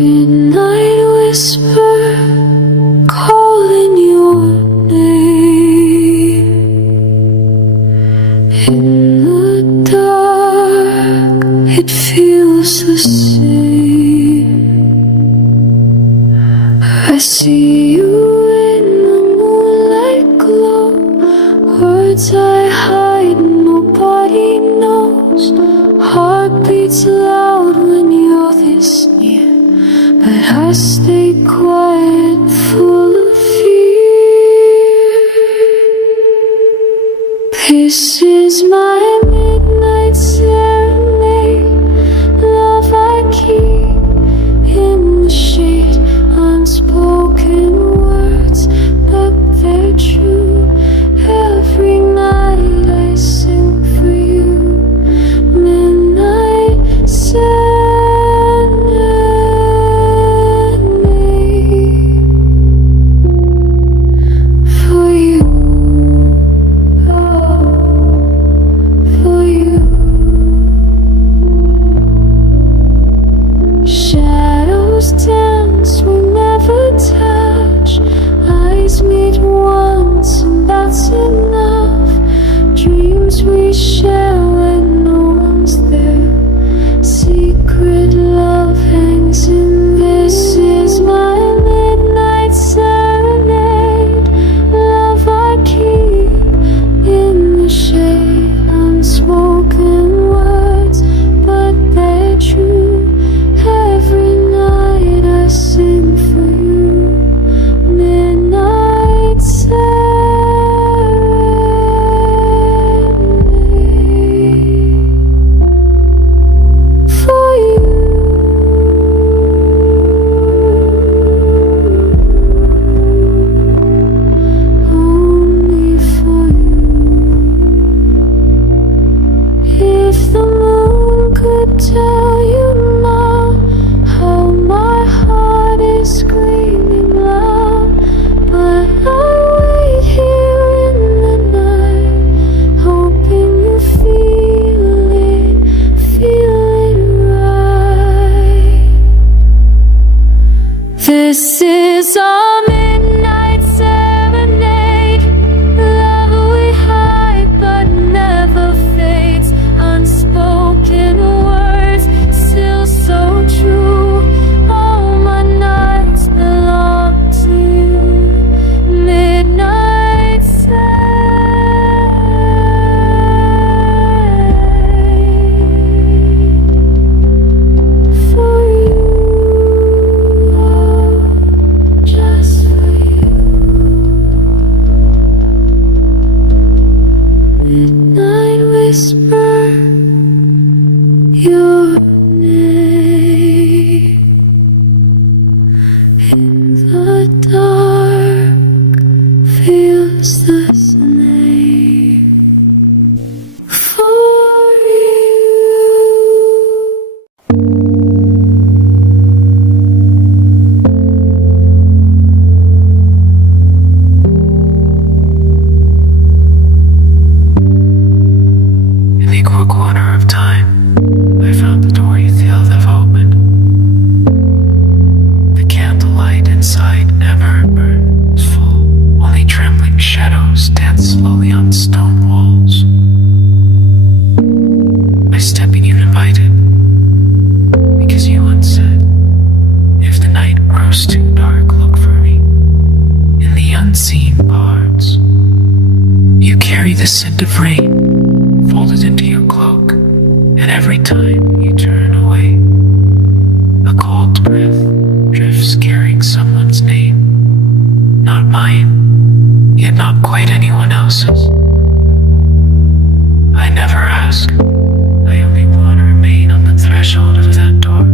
Midnight whisper, calling your name. In the dark, it feels the same. I see you in the moonlight glow. Words I hide, nobody knows. Heart beats loud when you're this near, but I stay quiet, full of fear. This is my midnight serenade. Love I keep in the shade. Unspoken words, but they're true. Every night I sing for you. Midnight serenade for you. Oh, for you. Shadows dance, we never touch. Eyes meet once and that's enough. Dreams we share when no one's there. Secret love hangs in. This is my midnight serenade. Love I keep in the shade. Unspoken words, but they're true. Every night I sing for you. Midnight serenade for you. Only for you. If the moon could tell you now how my heart is screaming loud, but I wait here in the night, hoping you feel it right. This is our midnight serenade. Love we hide but never fades. Unspoken words, still so true. All my nights belong to you. Midnight serenade for you. Just for you. Midnight whisper your name. In the dark, feels the same for you. In the equal corner of time, I found the door you feel have opened. The candlelight inside never burns full. Only trembling shadows dance slowly on stone walls. I step in uninvited, because you once said, if the night grows too dark, look for me in the unseen parts. You carry the scent of rain, folded into your cloak, and every time you turn away, a cold breath drifts carrying someone's name. Not mine, yet not quite anyone else's. I never ask, I only want to remain on the threshold of that door.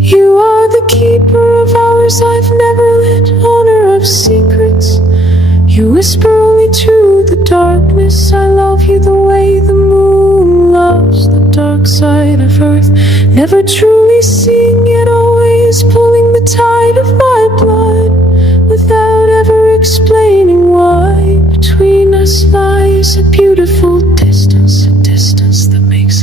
You are the keeper of hours I've never lit, owner of secrets. You whisper only to the darkness. I love you the way the moon loves the dark side of earth. Never truly seeing it, always pulling the tide of my blood, without ever explaining why. Between us lies a beautiful distance, a distance that makes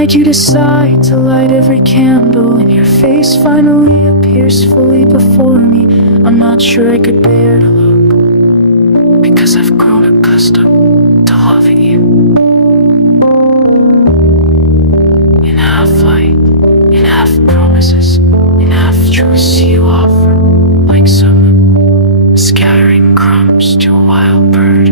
night you decide to light every candle, and your face finally appears fully before me. I'm not sure I could bear to look, because I've grown accustomed to loving you. In half light, in half promises, in half truths you offer, like someone scattering crumbs to a wild bird.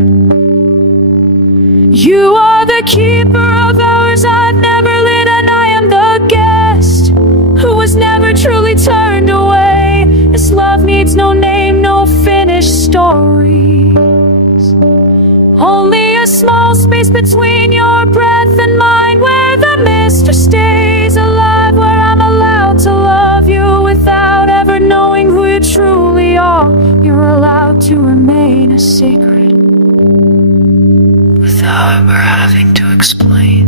You are the keeper of hours I've never lit, and I am the guest who was never truly turned away. This love needs no name, no finished stories, only a small space between your breath and mine, where the mystery stays alive, where I'm allowed to love you without ever knowing who you truly are. You're allowed to remain a secret without ever having to explain.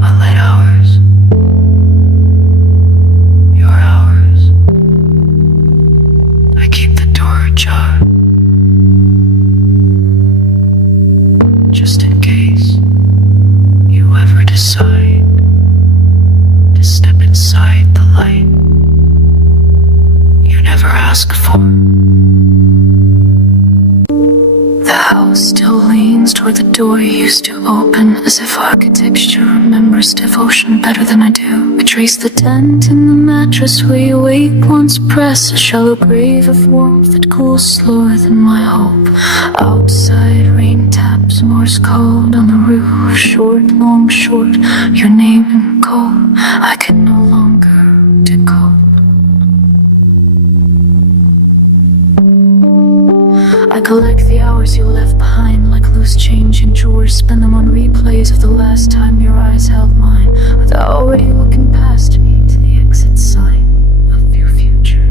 I let ours, your hours. I keep the door ajar, just in case you ever decide to step inside the light you never asked for. The house still leans toward the door you used to open, as if architecture remembers devotion better than I do. I trace the dent in the mattress where you wake once press, a shallow grave of warmth that cools slower than my hope. Outside rain taps, Morse code on the roof, short, long, short, your name in cold. I can no longer decode. I collect the hours you left behind, like loose change in drawers. Spend them on replays of the last time your eyes held mine, without already looking past me to the exit sign of your future.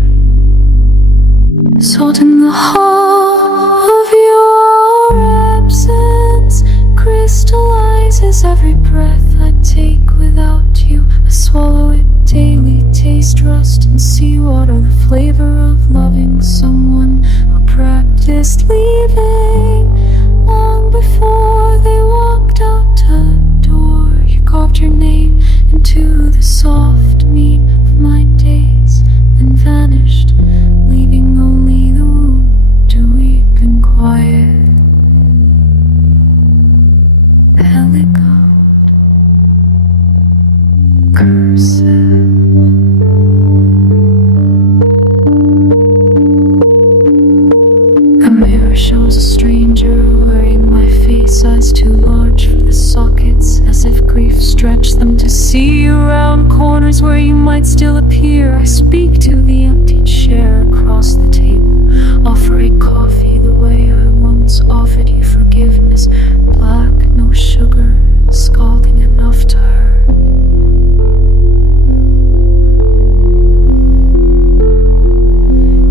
Salt in the hall of your absence crystallizes every breath I take without you. I swallow it daily, taste rust and seawater, the flavor of loving someone who practiced leaving long before they walked out the door. You carved your name into the soft meat of my days, then vanished, leaving only the wound to weep in quiet. Elegant, cursive. The mirror shows a stranger wearing my face, eyes too large for the sockets, as if grief stretched them to see around corners where you might still appear. I speak to the empty chair across the table, offer a coffee the way I once offered you forgiveness. Black, no sugar, scalding enough to hurt.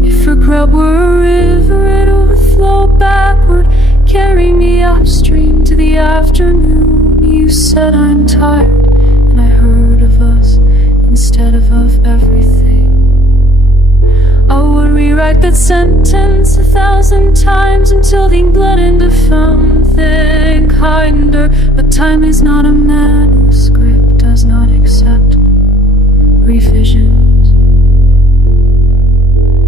If regret were a river, it overflow backward, carry me upstream to the afternoon. You said I'm tired, and I heard of us instead of everything. I would rewrite that sentence 1,000 times until the blood into something kinder. But time is not a manuscript, does not accept revisions.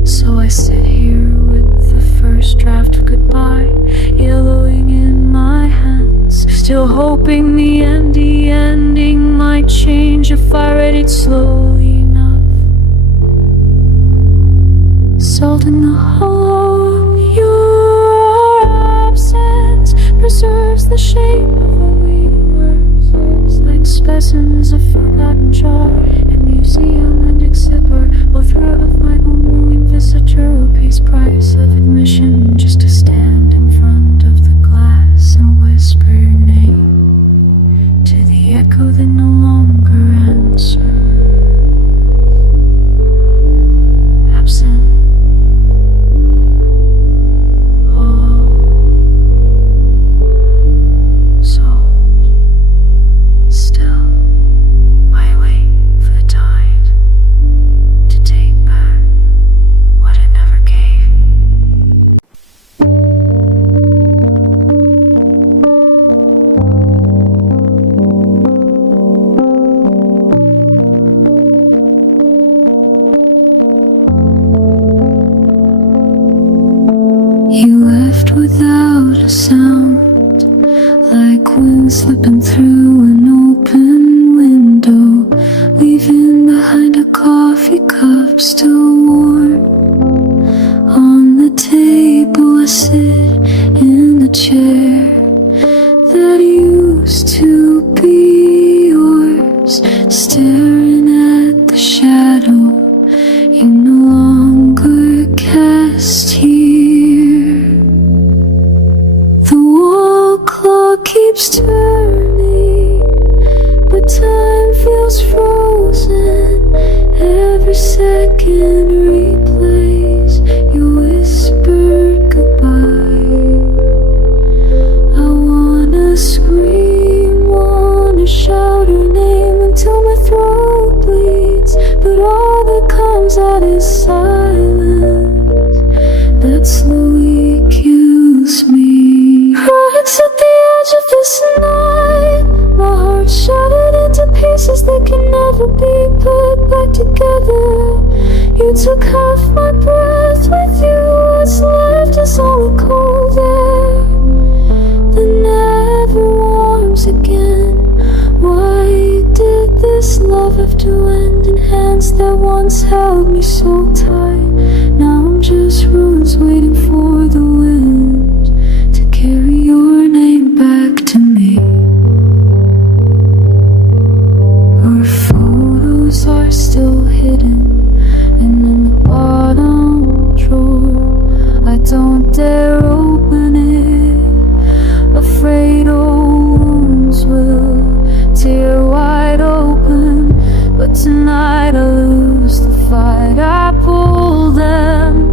So I sit here with the first draft of goodbye yellowing in my hands, still hoping the ending might change if I read it slowly enough. Salt in the hollow of your absence preserves the shape of what we were. It's like specimens of forgotten jar, a museum and exhibit, or threat of my own ruling visitor who pays price of admission just to stand in front of the glass and whisper your name to the echo that no longer answers. Absent. like wind slipping through an open window, leaving behind a coffee cup still warm. On the table I sit in the chair that used to be yours, staring at the shadow you no longer cast here. The wall clock keeps turning, but time feels frozen. Every second replays your whispered goodbye. I wanna scream, wanna shout her name until my throat bleeds, but all that comes out is silence that slowly kills me. Cracks at the edge of this night, my heart shattered into pieces that can never be put back together. You took half my breath with you, what's left is all the cold air that never warms again. Why did this love have to end in hands that once held me so tight? Now I'm just ruins waiting for the wind to carry your name back to me. Our photos are still hidden, and in the bottom drawer I don't dare open it, afraid old wounds will tear wide open. But tonight I lose the fight, I pull them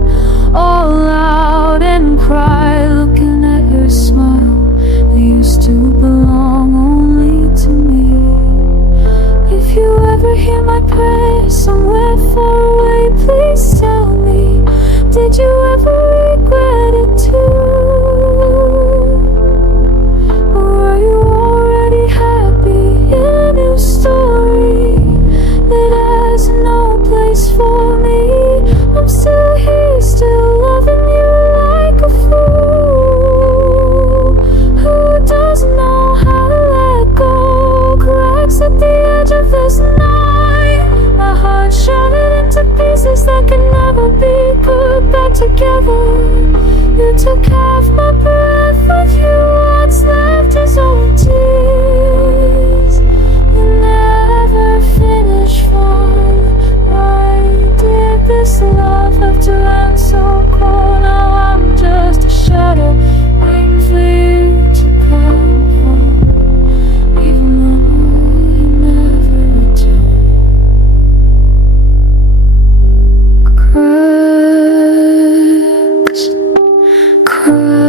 all out and cry, looking at your smile that used to belong only to me. If you ever hear my prayer somewhere far away, please tell me, did you ever regret it too? Or are you already happy in a new story that has no place for me? I'm still here, still loving you like a fool who doesn't know how to let go. Cracks at the edge of this night, my heart shattered into pieces that can never be put back together. You took half my breath with you, what's left is only tears that never finish falling. Why did this love have to end so cold? Now I'm just a shadow waiting for you to come home, even though you never return. Cracks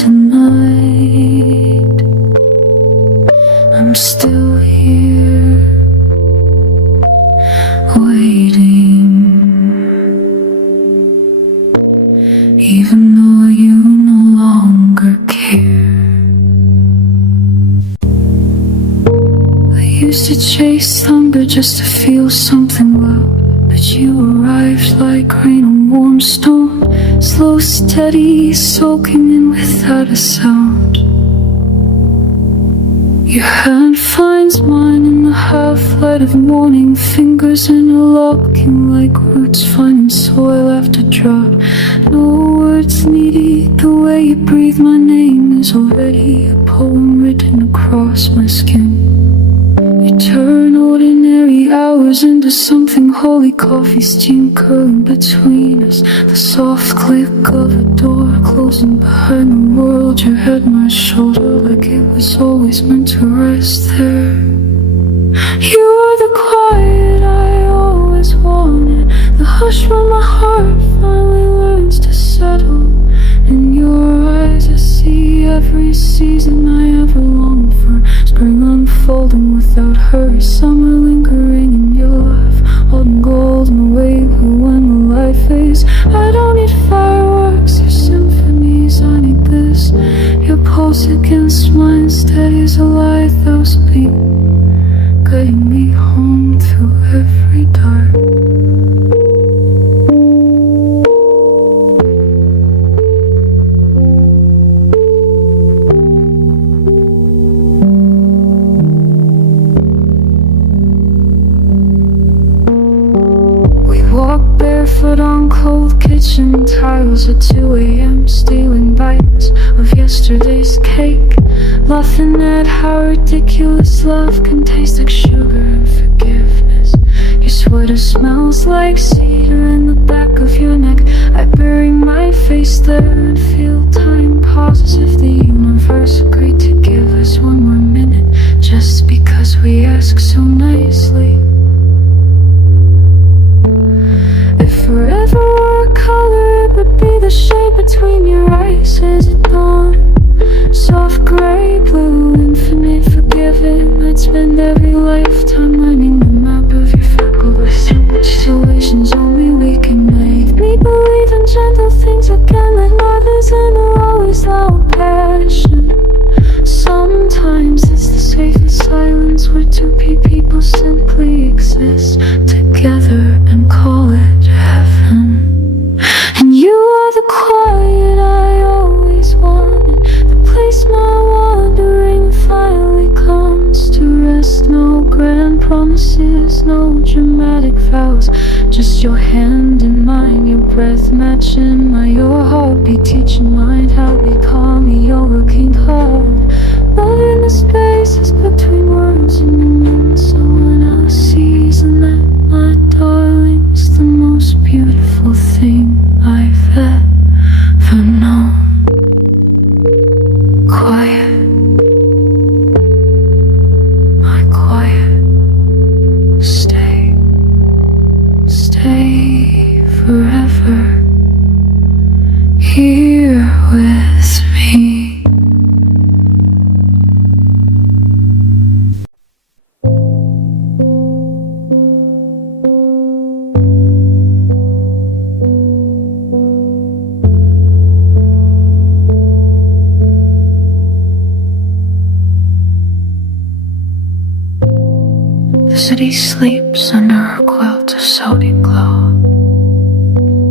tonight. I'm still here, waiting, even though you no longer care. I used to chase thunder just to feel something loud, but you arrived like rain on warm stone, slow, steady, soaking in without a sound. Your hand finds mine in the half-light of morning, fingers interlocking like roots finding soil after drought. No words needed, the way you breathe my name is already a poem written across my skin. You turn ordinary hours into something holy, coffee steam curling between us, the soft click of a door closing behind the world. Your head on my shoulder like it was always meant to rest there. You are the quiet I always wanted, the hush when my heart finally learns to settle. In your eyes I see every season I ever longed for, spring unfolding without hurry, summer lingering in your life, autumn golden wave when the light fades. I don't need fireworks, your symphonies, I need this. Your pulse against mine, steady as a lighthouse beat, guiding me home through every dark. on cold kitchen tiles at 2 a.m. Stealing bites of yesterday's cake, laughing at how ridiculous love can taste like sugar and forgiveness. Your sweater smells like cedar in the back of your neck. I bury my face there and feel time pause as if the universe agreed to give us one more minute just because we ask so nicely. If forever were a color, it would be the shade between your eyes. Is it dawn? Soft gray, blue, infinite, forgiving. I'd spend every lifetime learning the map of your freckles. Situations only we can make me believe in gentle things again, like love isn't always loud passion. Sometimes it's the safest silence where two people simply exist together and call it heaven. And you are the quiet I always wanted, the place my wandering finally comes to rest. No grand promises, no dramatic vows, just your hand in mine, your breath matching my, your heartbeat teaching mine how to be calm, your working hard. Love in the spaces between words and the moon, someone else sees, and that, my darling's the most beautiful thing I've ever known. Quiet, my quiet, stay forever here with me. The city sleeps under a quilt of sodium glow,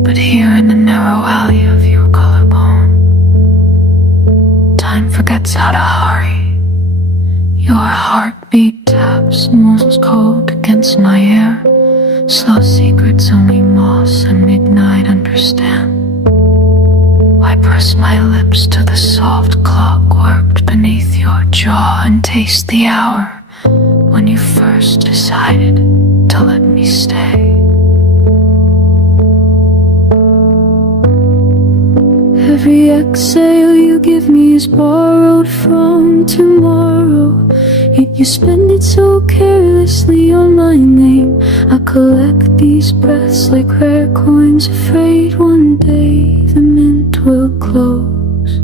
but here in the narrow alley of your collarbone, time forgets how to hurry. Your heartbeat taps most cold against my ear. Slow secrets only moss and midnight understand. I press my lips to the soft clock worked beneath your jaw and taste the hour when you first decided to let me stay. Every exhale you give me is borrowed from tomorrow, yet you spend it so carelessly on my name. I collect these breaths like rare coins, afraid one day the mint will close.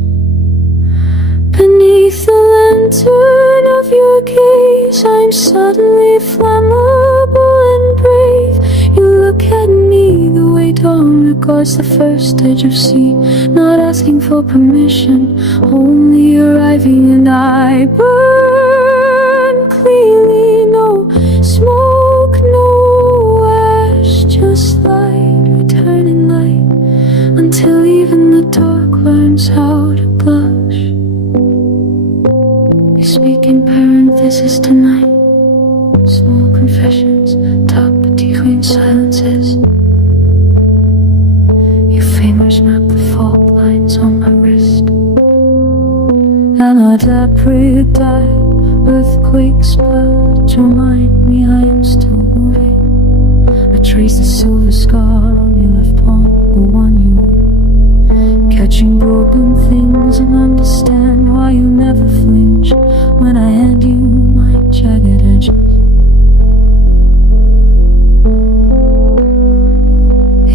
Beneath the lantern of your gaze, I'm suddenly flammable and brave. You look at me the way dawn regards the first edge of sea, not asking for permission, only arriving, and I burn cleanly. No smoke, no ash, just light, returning light, until even the dark learns how to blush. We speak in parentheses tonight, small confessions tucked between silences. Your fingers map the fault lines on my wrist, and our debris die. Earthquakes but remind me I am still moving. I trace the silver scar on your left palm, the one you catching broken things, and understand why you never flinch when I hand you my jagged edges.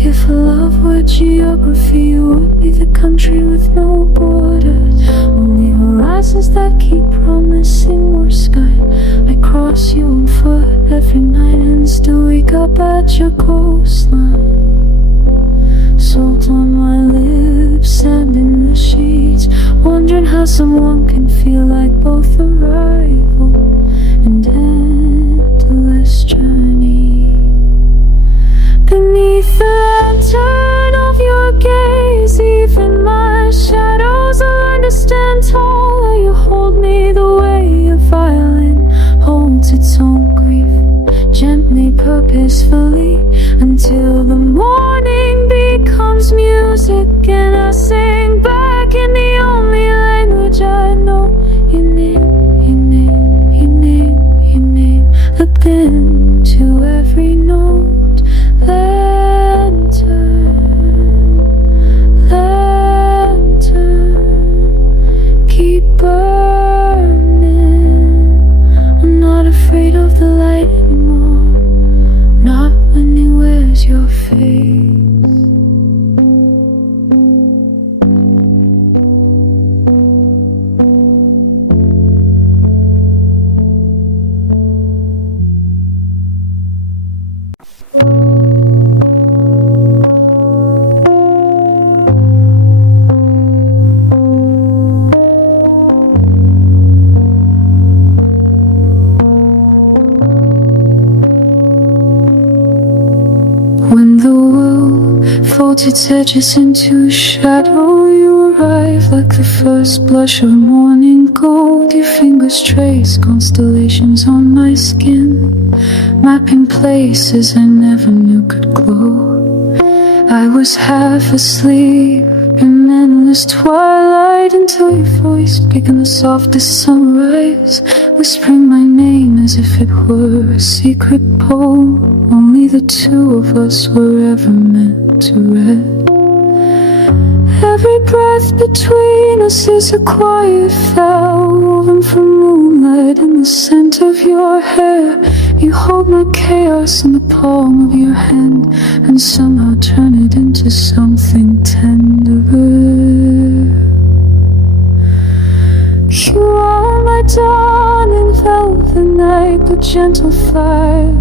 If love were geography, it would be the country with no borders, only horizons that keep promising more sky. I cross you on foot every night and still wake up at your coastline. Salt on my lips, sand in the sheets, wondering how someone can feel like both arrival and endless journey. Beneath the lantern of your gaze, even my shadows will understand taller. You hold me the way a violin holds its own grief, gently, purposefully, until the morning begins. burning. I'm not afraid of the light anymore, not when it wears your face. When the world folds its edges into a shadow, you arrive like the first blush of morning gold. Your fingers trace constellations on my skin, mapping places I never knew could glow. I was half asleep in endless twilight until your voice began the softest sunrise, whispering my name as if it were a secret poem only the two of us were ever meant to read. Every breath between us is a quiet vow, woven from moonlight and the scent of your hair. You hold my chaos in the palm of your hand and somehow turn it into something tenderer. You are my dawn in velvet night, the gentle fire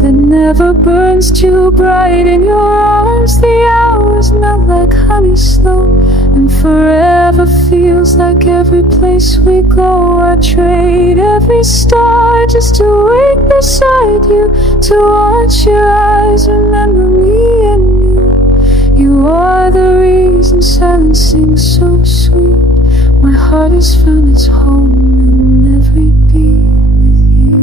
that never burns too bright. In your arms the hours melt like honey slow, and forever feels like every place we go. I trade every star just to wake beside you, to watch your eyes remember me and you. You are the reason silence sings so sweet. My heart has found its home in every beat with you.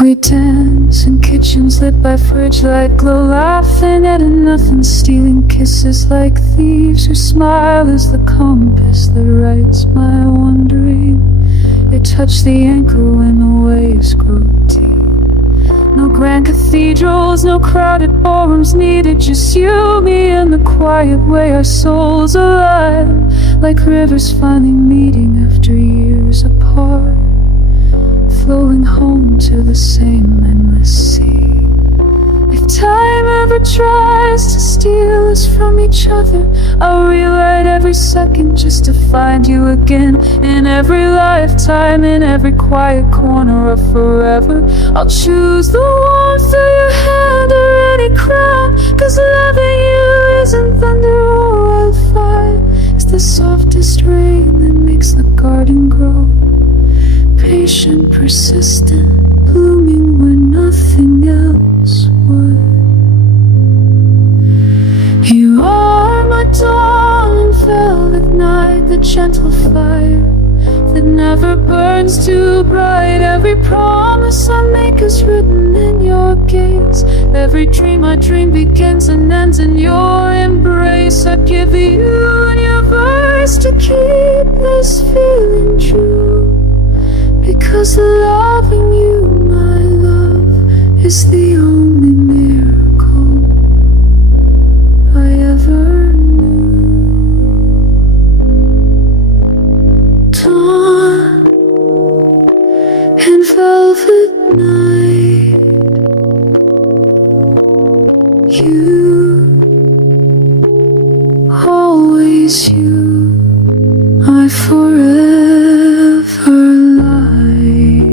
We dance in kitchens lit by fridge light glow, laughing at a nothing, stealing kisses like thieves. Your smile is the compass that writes my wandering. It touched the anchor when the waves grow deep. No grand cathedrals, no crowded ballrooms needed, just you, me, and the quiet way our souls align, like rivers finally meeting after years apart, flowing home to the same endless sea. If time ever tries to steal us from each other, I'll rewrite every second just to find you again. In every lifetime, in every quiet corner of forever, I'll choose the warmth of your hand or any crown, 'cause loving you isn't thunder or wildfire. It's the softest rain that makes the garden grow, patient, persistent, blooming when nothing else would. You are my dawn and velvet night, the gentle fire that never burns too bright. Every promise I make is written in your gaze. Every dream I dream begins and ends in your embrace. I give you and your voice to keep this feeling true, because loving you, my love, is the only miracle I ever knew. Dawn and velvet night, you, always you, I forever light.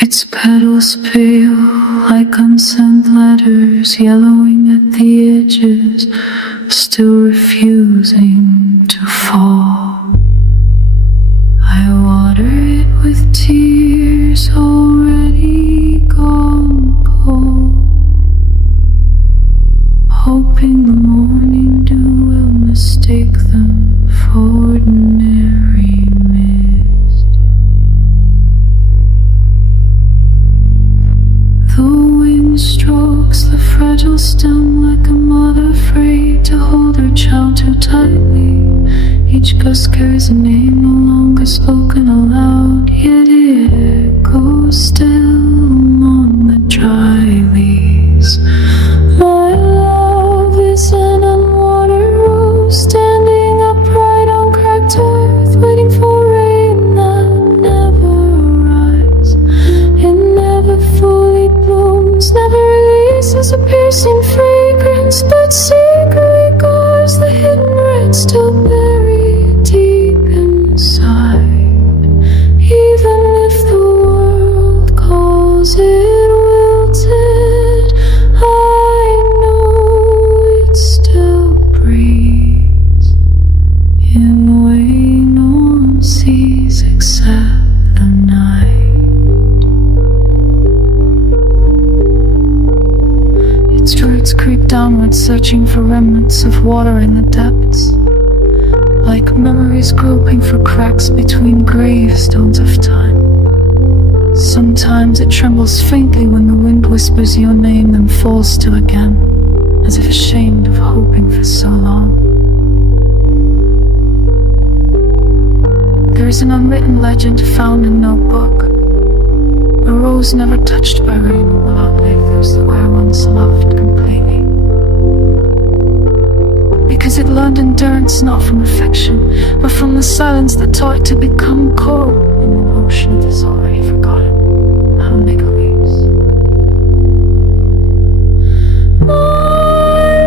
Its petals pale like unsent letters, yellowing at the edges, still refusing to fall. I water it with tears already gone cold, hoping the morning dew will mistake them for ordinary mist. The wind strokes the fragile stem like a mother afraid to hold her child too tightly. Each gust carries a name no longer spoken aloud, yet it echoes still among the dry leaves. My love is an unwanted moment searching for remnants of water in the depths, like memories groping for cracks between gravestones of time. Sometimes it trembles faintly when the wind whispers your name, then falls still again, as if ashamed of hoping for so long. There is an unwritten legend found in no book. A rose never touched by rain will outlive those that I once loved completely. Because it learned endurance not from affection, but from the silence that taught it to become cold in the ocean of this already forgotten memories. My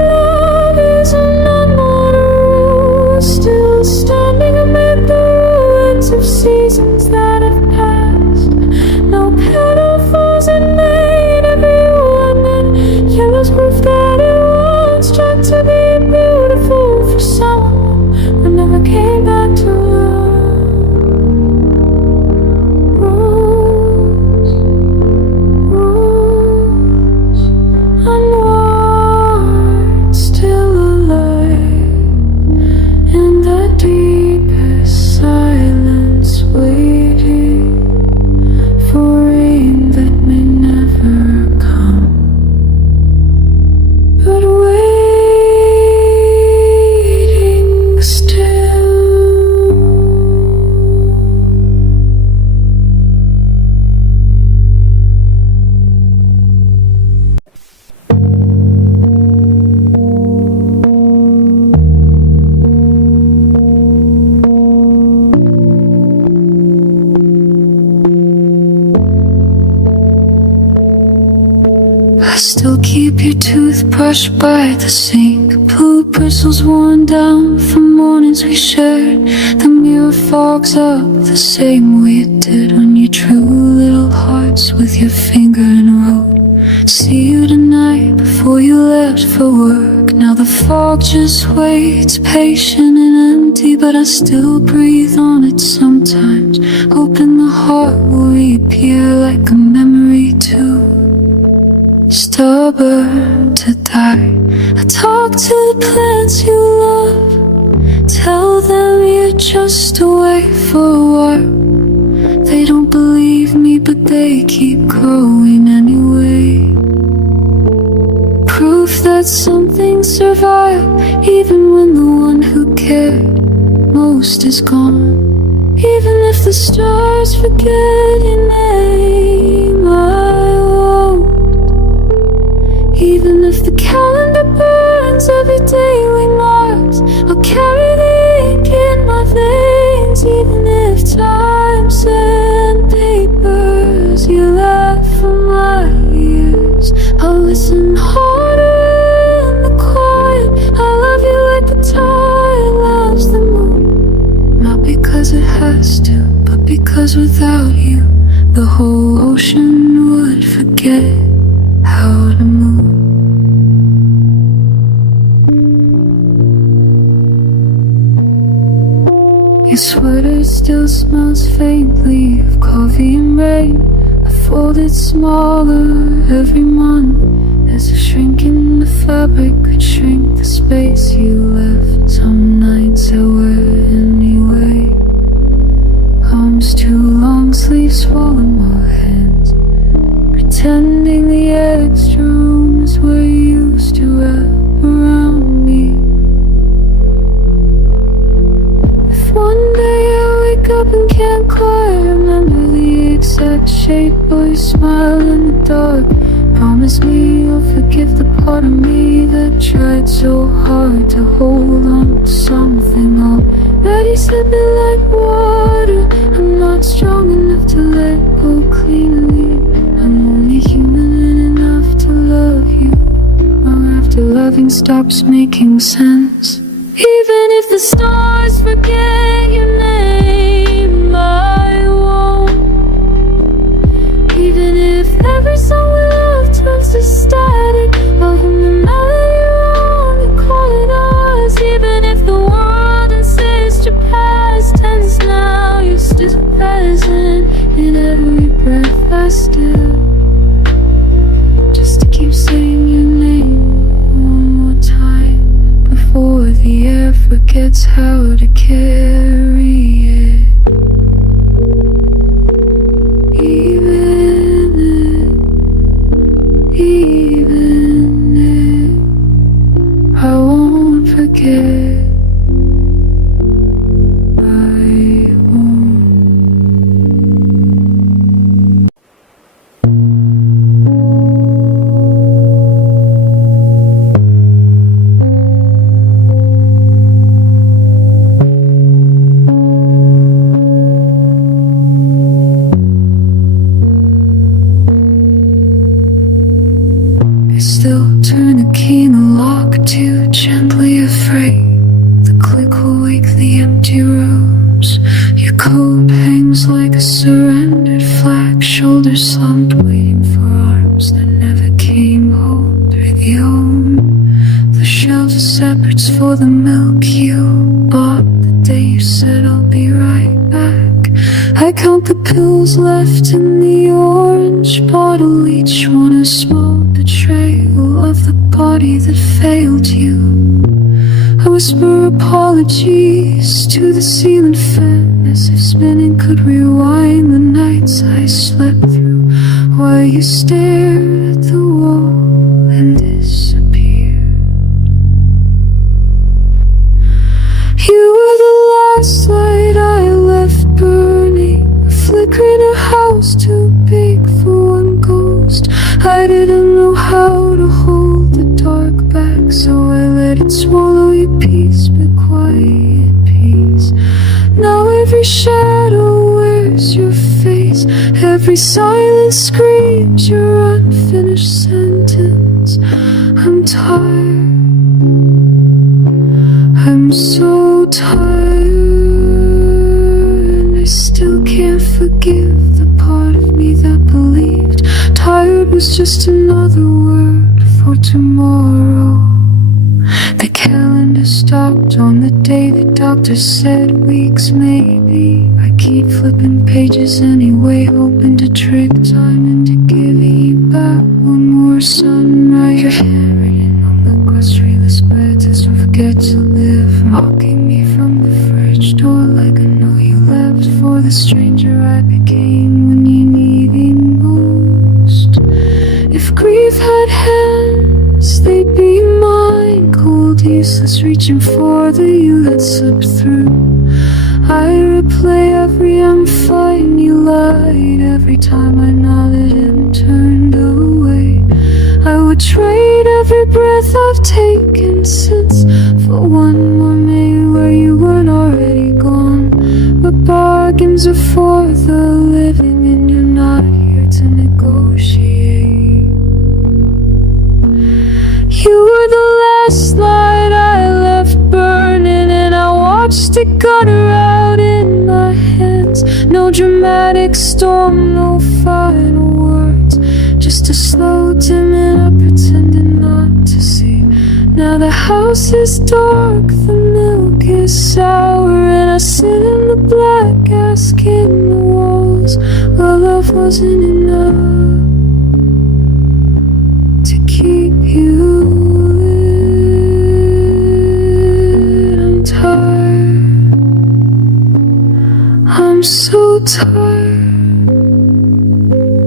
love is an unwatered rose, still standing amid the ruins of seasons that have passed. No petal falls in May, everyone and yellow's proof that it once tried to be beautiful for someone who never came back to love. Still keep your toothbrush by the sink, blue bristles worn down from mornings we shared. The mirror fogs up the same way it did when you drew little hearts with your finger and wrote, "See you tonight," before you left for work. Now the fog just waits, patient and empty, but I still breathe on it sometimes, hoping the heart will reappear like a memory too stubborn to die. I talk to the plants you love, tell them you're just away for a while. They don't believe me, but they keep growing anyway. Proof that some things survive, even when the one who cared most is gone. Even if the stars forget your name, I won't. Even if the calendar burns every day with marks, I'll carry the ink in my veins. Even if time sent papers you left from my ears, I'll listen harder in the quiet. I love you like the tide loves the moon, not because it has to, but because without you the whole ocean would forget how to move. Your sweater still smells faintly of coffee and rain. I fold it smaller every month, as a shrink in the fabric could shrink the space you left. Some nights I wear anyway. Arms too long, sleeves falling more hands, pretending the extra room is where you used to wrap around me. If one day I wake up and can't quite remember the exact shape of your smile in the dark, promise me you'll forgive the part of me that tried so hard to hold on to something already slipping like water. I'm not strong enough to let go cleanly. I'm only human enough to love you, or after loving stops making sense. Even if the stars forget your name, I won't. Even if every song we love turns to static, I'll hum the melody wrong and call it ours. Even if the world insists your past tense now, you're still present in every breath I still, just to keep saying your name one more forgets how to carry it. Even it, I won't forget. I won't. Still turn the key in the lock, too gently afraid the click will wake the empty rooms. Your coat hangs like a surrendered flag, shoulders slumped, waiting for arms that never came home through the home. The shelves are separates for the milk you bought the day you said I'll be right back. I count the pills left in the orange bottle, each one a small betrayal of the body that failed you. I whisper apologies to the ceiling fan, as if spinning could rewind the nights I slept through, while you stared at the wall and disappeared. You were the last light I left burning, a flicker in a house too big for one ghost. I didn't know how to hold the dark back, so I let it swallow you piece by quiet piece. Now every shadow wears your face, every silence screams your unfinished sentence. I'm tired, I'm so tired, and I still can't forgive the part of me that believed tired was just another word for tomorrow. The calendar stopped on the day the doctor said weeks, maybe. I keep flipping pages anyway, hoping to trick time into giving you back one more sunrise. Your handwritten on the groceryless letters, don't forget to live, mocking me from the fridge door like I know you left for the stranger I became when you needed me most. If grief had hands, they'd be mine, cold, useless, reaching for the you that slipped through. I replay every I'm fine you lied, every time I nodded and turned away. I would trade every breath I've taken since for one more May where you weren't already gone. But bargains are for the living, and you're not here to negotiate. You were the last light I left burning, and I watched it gutter out in my hands. No dramatic storm, no final words, just a slow dimming up, pretending not to see. Now the house is dark, the milk is sour, and I sit in the black, asking the walls why love wasn't enough to keep you lit. I'm tired, I'm so tired.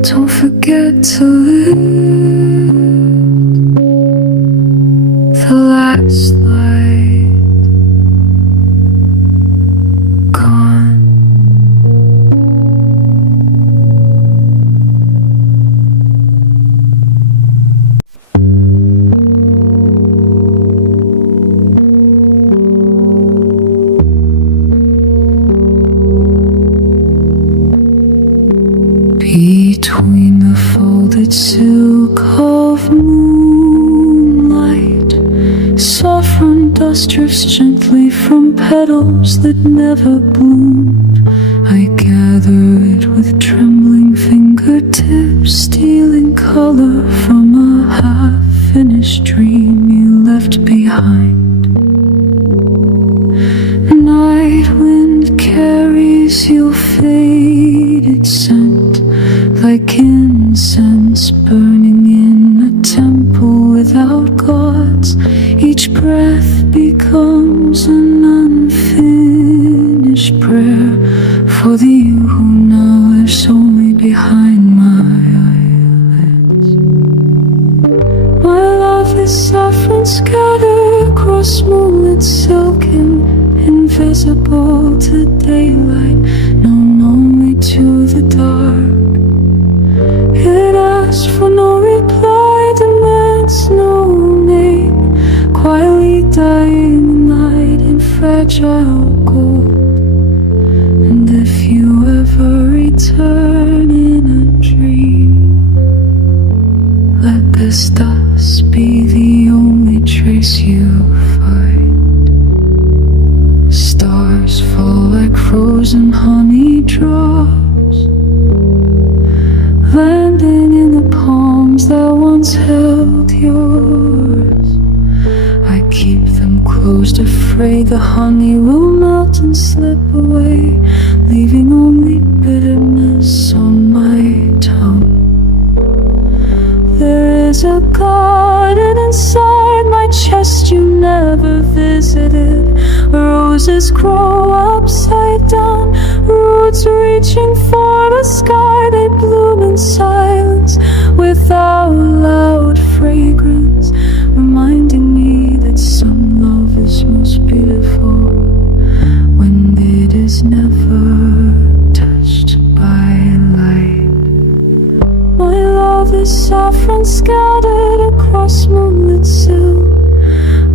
Don't forget to live the last light gone. Between the folded silk of moonlight, saffron dust drifts gently from petals that never bloomed. I gather it with trembling fingertips, stealing color from a half-finished dream you left behind. Night wind carries your faded scent like incense burning in a temple without gods. Each breath becomes another prayer for the you who now lives only behind my eyelids. My love is saffron scattered across moonlit silken, invisible to daylight, known only to the dark. It asks for no reply, demands no name, quietly dying the night in fragile gold. And if you ever return in a dream, let this dust be the only trace you find. Stars fall like frozen honey drops, landing in the palms that once held yours. I keep them closed, afraid the honey will melt and slip away, leaving only bitterness on my tongue. There is a garden inside my chest you never visited, where roses grow upside down, roots reaching for the sky. They bloom in silence without loud fragrance, reminding me that some love is most beautiful when it is never touched by light. My love is saffron scattered across moonlit silk,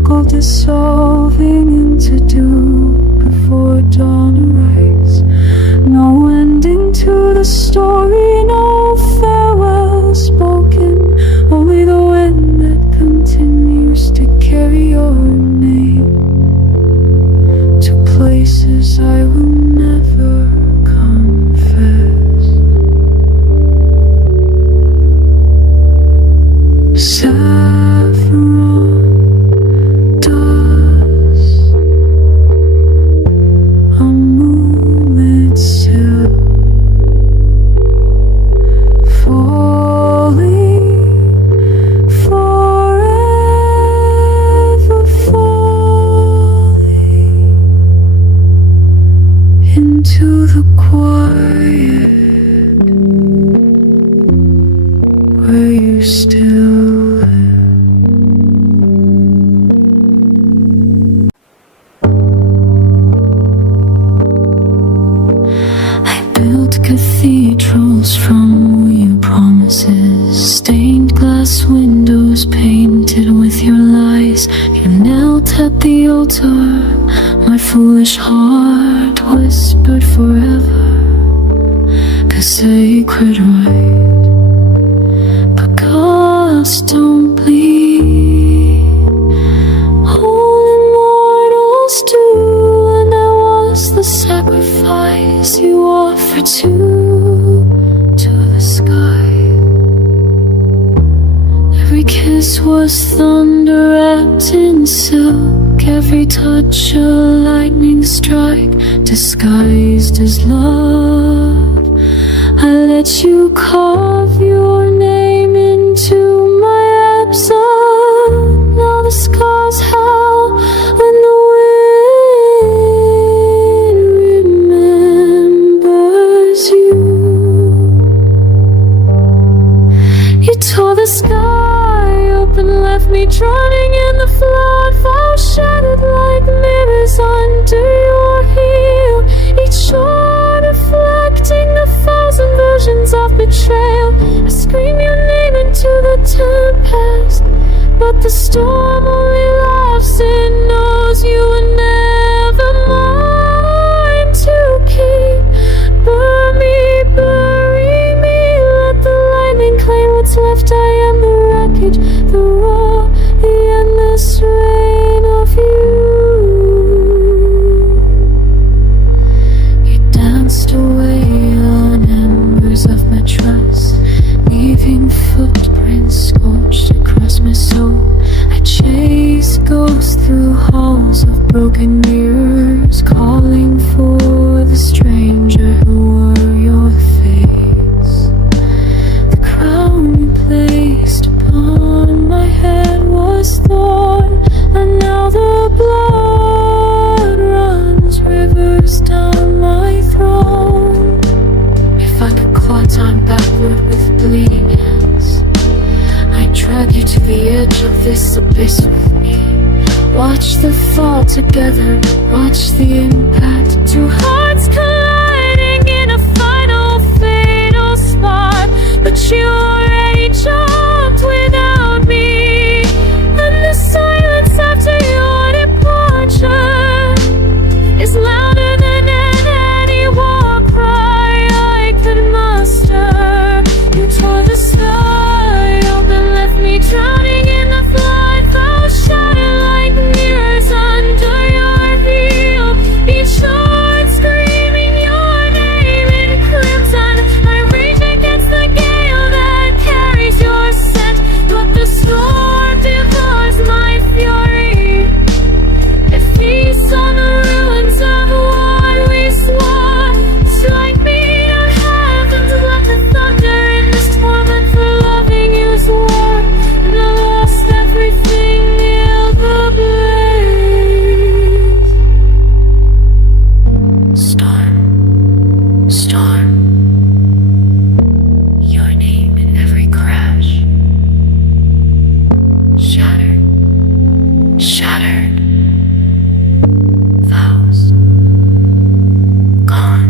gold dissolving into dew before dawn arrives. No ending to the story, no farewell spoken, only the wind that continues to carry your name to places I will never confess. Saffron dust on moonlit silk, falling, forever falling into the quiet where you still live. I built cathedrals from your promises, stained glass windows painted with your lies. You knelt at the altar, my foolish heart whispered forever, 'cause sacred right. But gods don't bleed, only mortals do, and I was the sacrifice you offered to the sky. Every kiss was thunder wrapped in silk, every touch a lightning strike disguised as love. I let you carve your name into my absence. Now the scars howl when the wind remembers you. You tore the sky open, left me drowning in the flood. Vows shattered like mirrors under your heel, each shore reflecting a thousand versions of betrayal. I scream your name into the tempest, but the storm only laughs and knows you were never mine to keep. Burn me, bury me, let the lightning claim what's left. I am the wreckage, the raw, the endless rain of you. You danced away on embers of my trust, leaving footprints scorched across my soul. I chased ghosts through halls of broken mirrors, calling for the stranger who wore your face. The crown you placed upon my head was thorn, and now the blood runs rivers down my Watch the fall together, watch the impact. Two hearts colliding in a final fatal spot. But you already jumped without me, and the silence after your departure is louder than any war cry I could muster. You tore the sky open, left me drowning in the flood. Clouds shattered like mirrors under your heel. Each heart screaming your name in crimson. I rage against the gale that carries your scent, but the storm devours my fury. It feasts on the ruins of what we swore. It's like me to heavens, let the thunder in this torment for loving you's war. And I lost everything near the blaze. Storm, storm, your name in every crash. Shattered, shattered, vows, gone.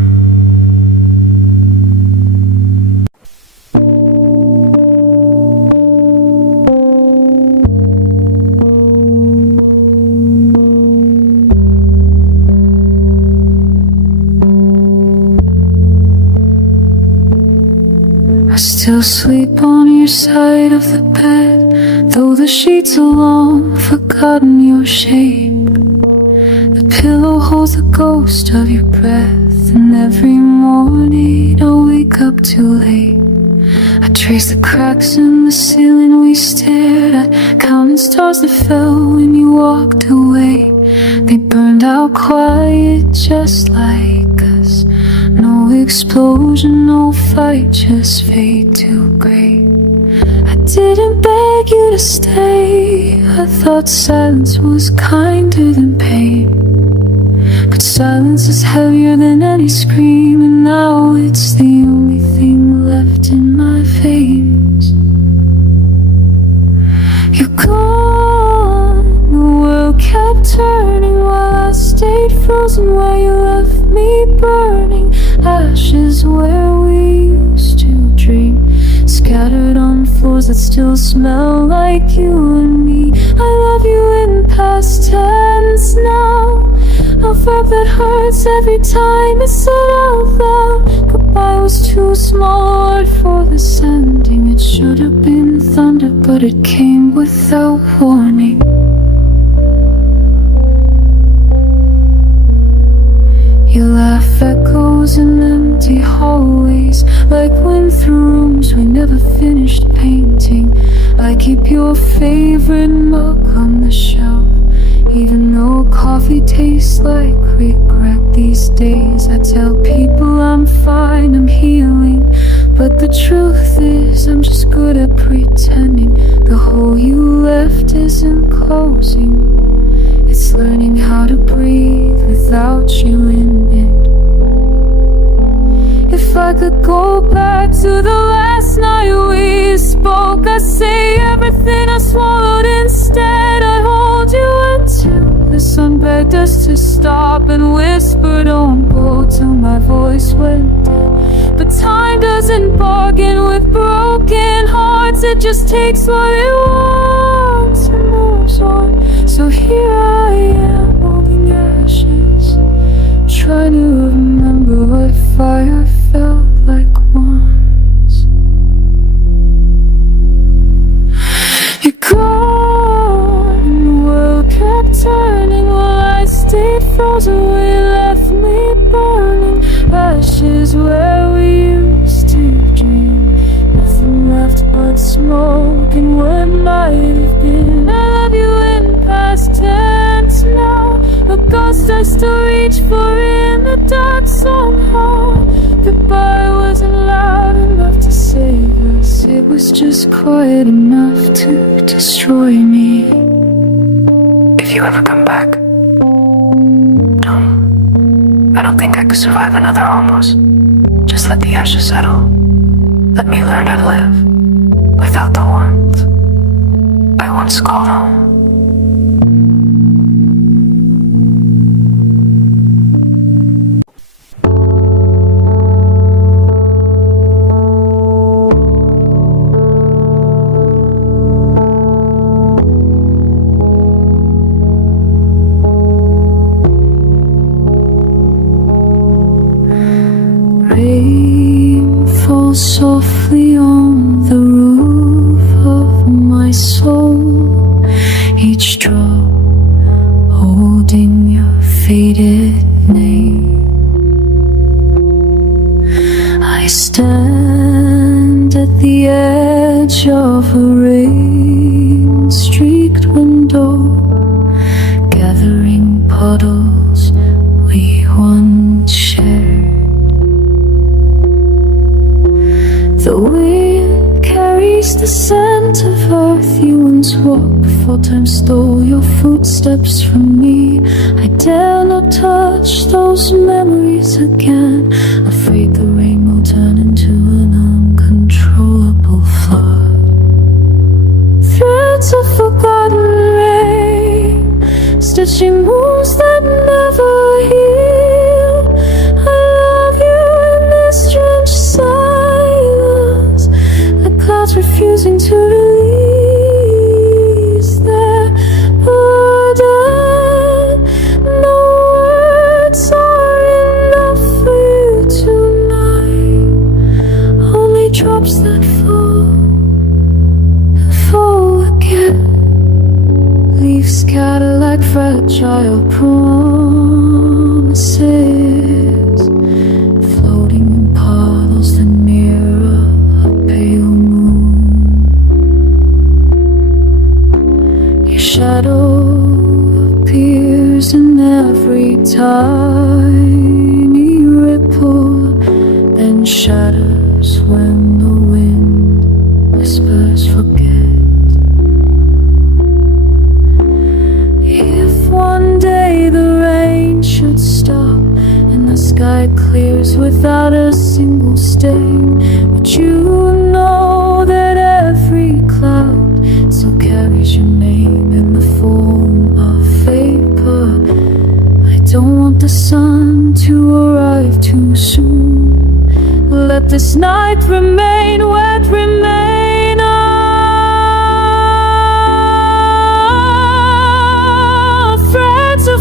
I still sleep on your side of the bed, though the sheets are long forgotten your shape. The pillow holds the ghost of your breath, and every morning I wake up too late. I trace the cracks in the ceiling we stared at, counting stars that fell when you walked away. They burned out quiet just like us. No explosion, no fight, just fade to gray. I didn't beg you to stay, I thought silence was kinder than pain. But silence is heavier than any scream, and now it's the only thing left in my veins. You're gone, the world kept turning while I stayed frozen where you left me burning. Ashes where we used to dream, scattered on floors that still smell like you and me. I love you in past tense now, a verb that hurts every time it's said out loud. Goodbye was too small a word for this ending. It should have been thunder, but it came without warning. Your laugh echoes in empty hallways, like wind through rooms we never finished painting. I keep your favorite mug on the shelf, even though coffee tastes like regret these days. I tell people I'm fine, I'm healing, but the truth is I'm just good at pretending. The hole you left isn't closing, it's learning how to breathe without you in it. If I could go back to the last night we spoke, I'd say everything I swallowed instead. I'd hold you until the sun begged us to stop and whisper don't go till my voice went dead. But time doesn't bargain with broken hearts, it just takes what it wants and moves on. So here I am holding ashes, trying to remember what fire felt like once. You're gone, and the world kept turning while I stayed frozen. We left me burning, ashes where we used to dream. Nothing left but smoke and what might have been. I love you in past tense now, a ghost I still reach for in the dark somehow. Goodbye wasn't loud enough to save us, it was just quiet enough to destroy me. If you ever come back, I don't think I could survive another almost. Just let the ashes settle. Let me learn how to live without the warmth I once called home. fall softly on the roof of my soul, each drop holding your faded name. I stand at the edge of a rain-streaked window, gathering puddles we once shared. The wind carries the scent of earth you once walked before time stole your footsteps from me. I dare not touch those memories again, afraid the rain will turn into an uncontrollable flood. Threads of forgotten rain, stitching wounds that never heal. I love you in this strange silence, like clouds refusing to release their burden. No words are enough for you tonight, only drops that fall again. Leaves scatter like fragile promises, floating in puddles that mirror a pale moon. Your shadow appears in every tiny ripple, then shatters when the wind whispers forget. One day the rain should stop and the sky clears without a single stain, but you know that every cloud still carries your name in the form of vapor. I don't want the sun to arrive too soon. Let this night remain wet, remain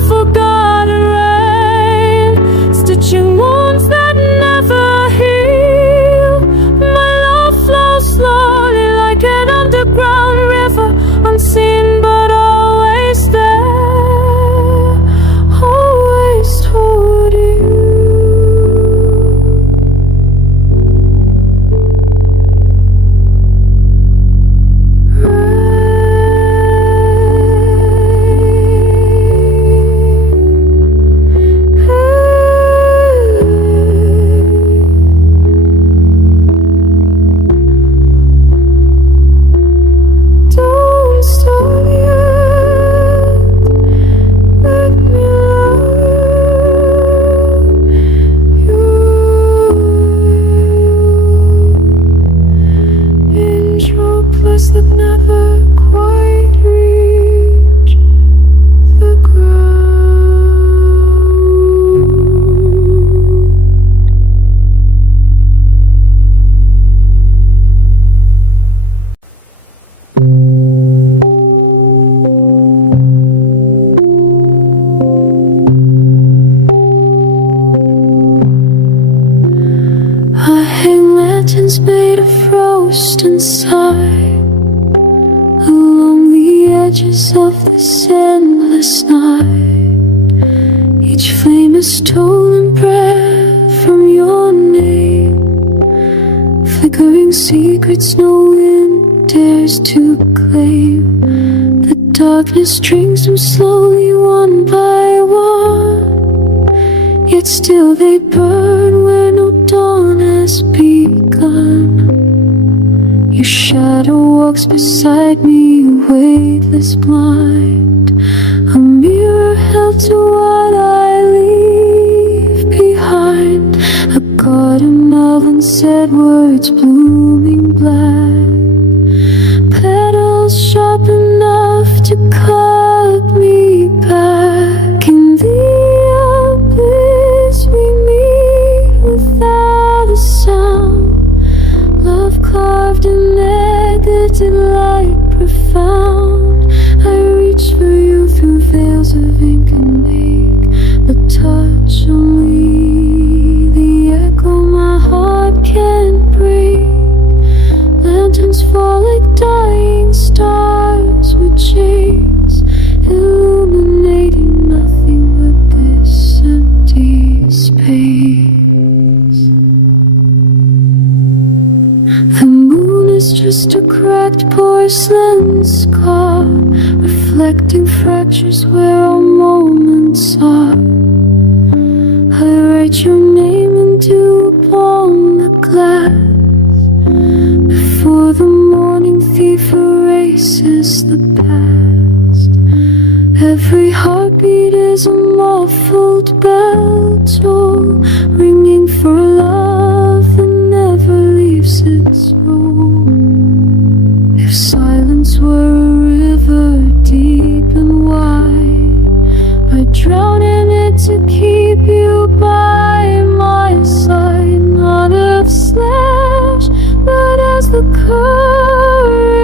forgotten rain, stitching wounds that never heal. My love flows slowly like an underground river, unseen but always there, always toward you. That never quite reach the ground. I hang lanterns made of roast inside along the edges of this endless night. Each flame a stolen breath from your name, flickering secrets no wind dares to claim. The darkness drinks them slowly one by one, yet still they burn where no dawn has begun. Your shadow walks beside me, weightless, blind, a mirror held to what I leave behind, a garden of unsaid words blooming black, petals sharp enough to cut me back. In the abyss we meet without a sound, love carved in negative light profound. I reach for you through veils of ink and make the touch only the echo my heart can't break. chipped porcelain scar, reflecting fractures where our moments are. I write your name and dew upon the glass before the morning thief erases the past. Every heartbeat is a muffled bell toll, ringing for love that never leaves its role. If silence were a river deep and wide, I'd drown in it to keep you by my side. Not of slash, but as the current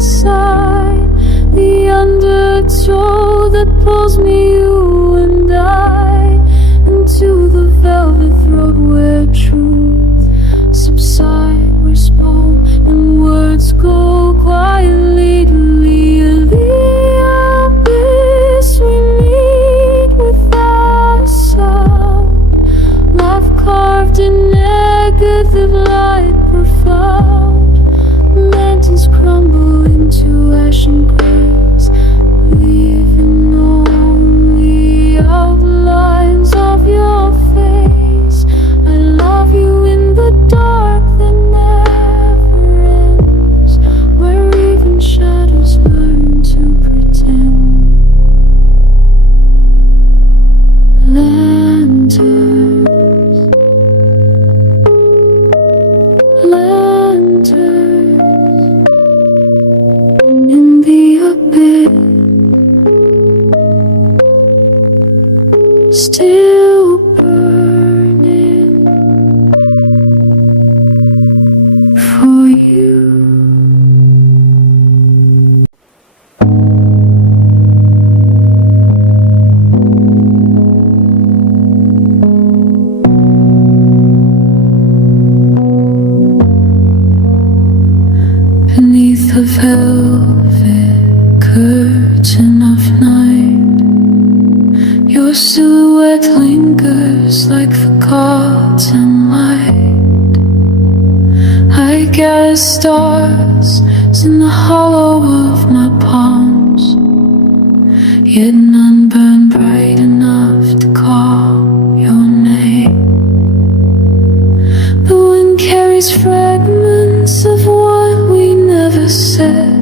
sigh, the undertow that pulls me, you and I, into the velvet throat where truth subside, where spawn and words go quietly to leave the abyss. We meet without sound, life carved in negative light profound. Lanterns crumble into ashen graves, leaving only outlines of your face. I love you in the dark that never ends, where even shadows learn to pretend. Lanterns, lanterns in the abyss, still burning for you. Beneath the velvet curtain of night, your silhouette lingers like the gods in light. I gather stars in the hollow of my palms, yet none burn bright enough to call your name. The wind carries fragments of what we never said,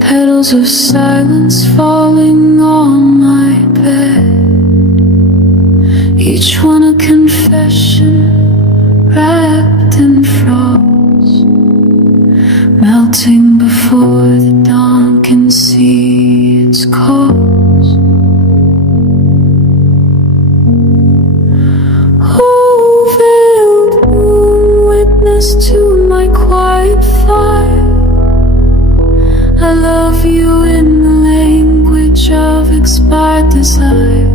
petals of silence falling on my bed, each one a confession wrapped in frost, melting before the dawn can see its cause. Oh, veiled moon, witness to my quiet fire, I love you in the language of expired desire,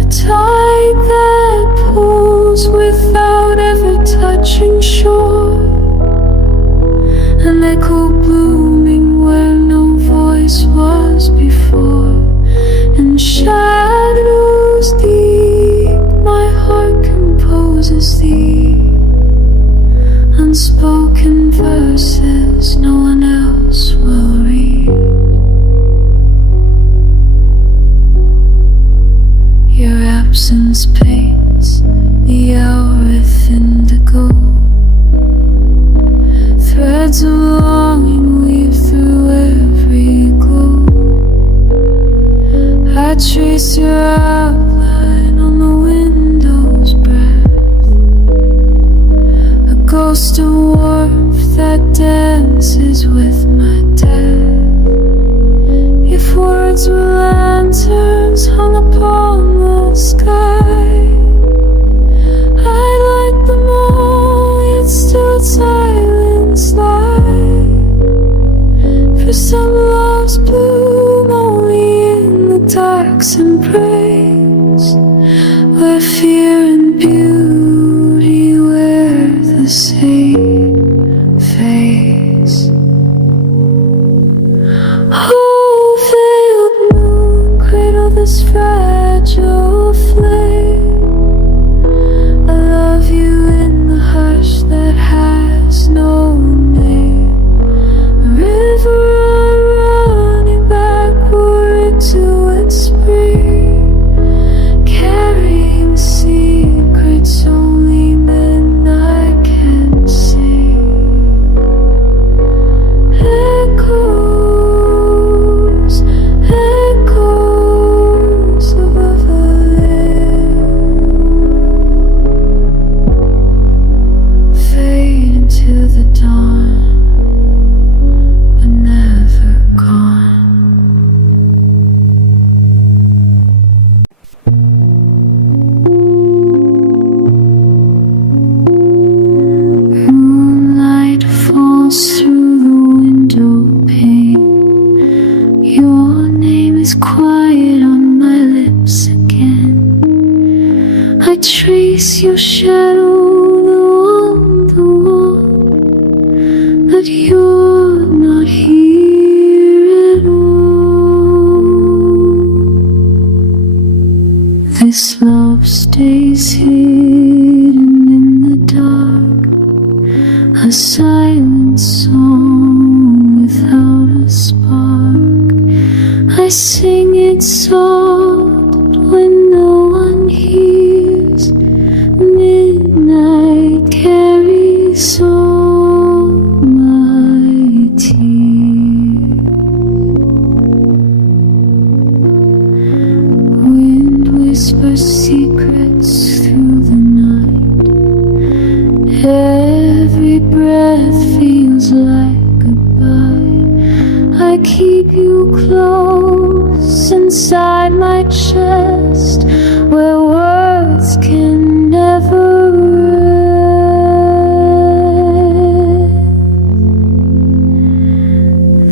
a tide that pulls without ever touching shore, an echo blooming where no voice was before. In shadows deep, my heart composes thee, unspoken verses no one else will read. Your absence paints the hour with indigo, threads of longing weave through every glow. I trace your outline on the window's breath, a ghost of warmth that dances with my death. If words were lanterns hung upon the sky, I'd light them all, yet still silence lie. For some loves bloom only in the dark's embrace, where fear and beauty wear the same face. Oh, veiled moon, cradle this fragile flame. I love you in the hush that has no name. it on my lips again. I trace your shadow along the wall, but you're not here at all. This love stays hidden in the dark, a silent song without a spark. I sing it soft when no one hears. Midnight carries all my tears. Wind whispers secrets through the night. Every breath feels like goodbye. I keep you close inside my chest, where words can never rest.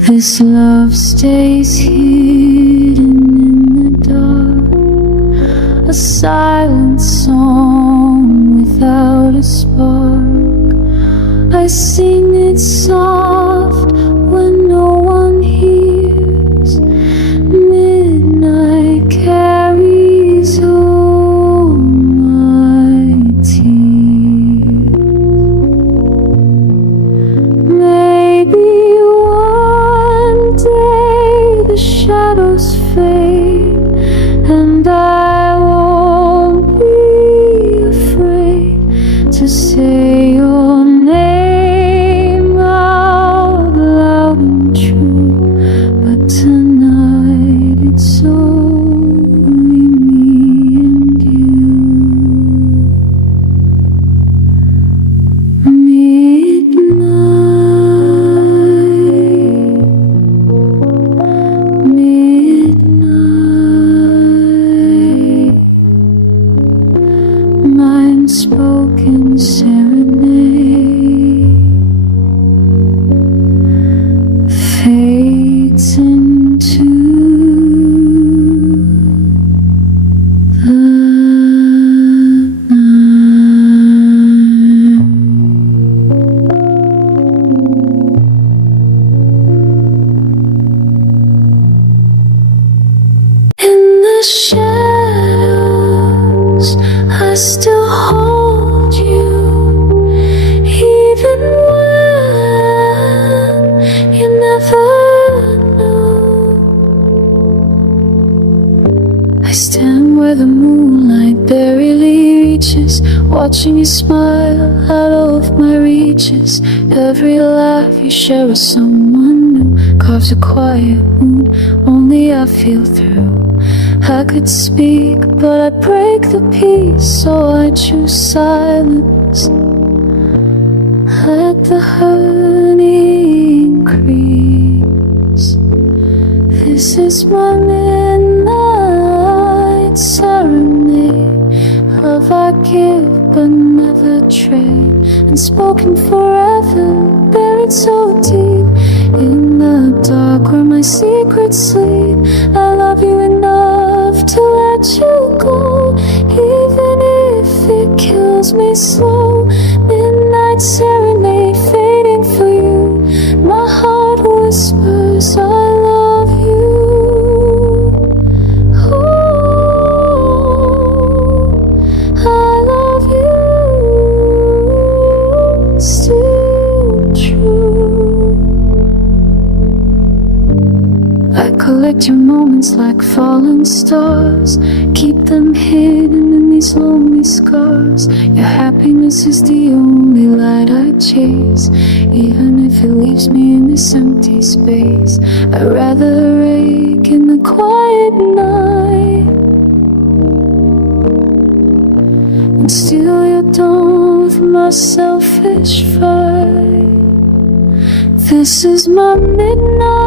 This love stays hidden in the dark, a silent song without a spark. I sing it soft when no one hears. Midnight carries all my tears. Maybe one day the shadows fade, and I won't be afraid to say your name out loud and true. But tonight it's only me and you. Midnight, my unspoken serenade fades into the night. In the shadows, I still hold you, even when you never know. I stand where the moonlight barely reaches, watching you smile out of my reaches. Every laugh you share with someone new carves a quiet wound only I feel through. I could speak, but I'd break the peace, so I choose silence. Let the hurt increase. This is my midnight serenade. Love I give but never trade, unspoken forever, buried so deep in the dark where my secrets sleep. I love you enough to let you go, even if it kills me slow. Midnight serenade fading for you. My heart whispers I love you. Oh, I love you. Still true. I collect your moments like fallen stars, keep them hidden in these lonely scars. Your happiness is the only light I chase, even if it leaves me in this empty space. I'd rather ache in the quiet night and steal your dawn with my selfish fight. This is my midnight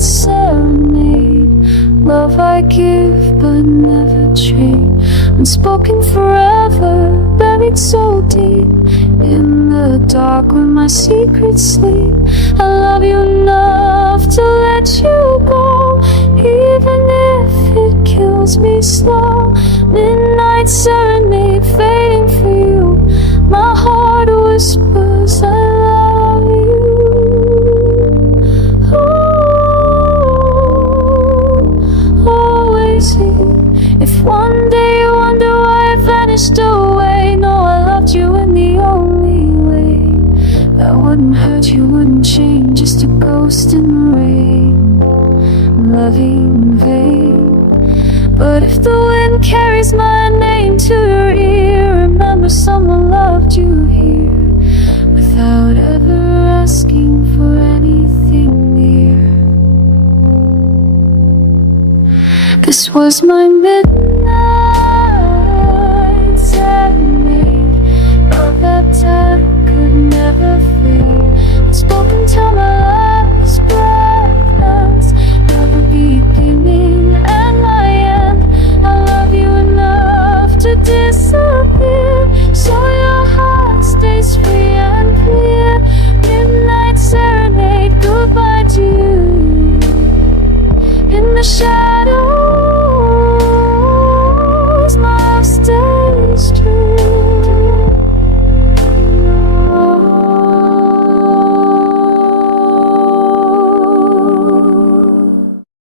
serenade. Love I give but never trade, unspoken forever, buried so deep in the dark where my secrets sleep. I love you enough to let you go. even if it kills me slow. Midnight serenade fading for you. My heart whispers I love you. Ooh, always here. If one day you wonder why I vanished away, know I loved you in the only way that wouldn't hurt you, wouldn't change, just a ghost in the rain, loving in vain. But if the wind carries my name to your ear, remember someone loved you here without ever asking for anything near. This was my midnight serenade, love that time could never fade. Unspoken, tell my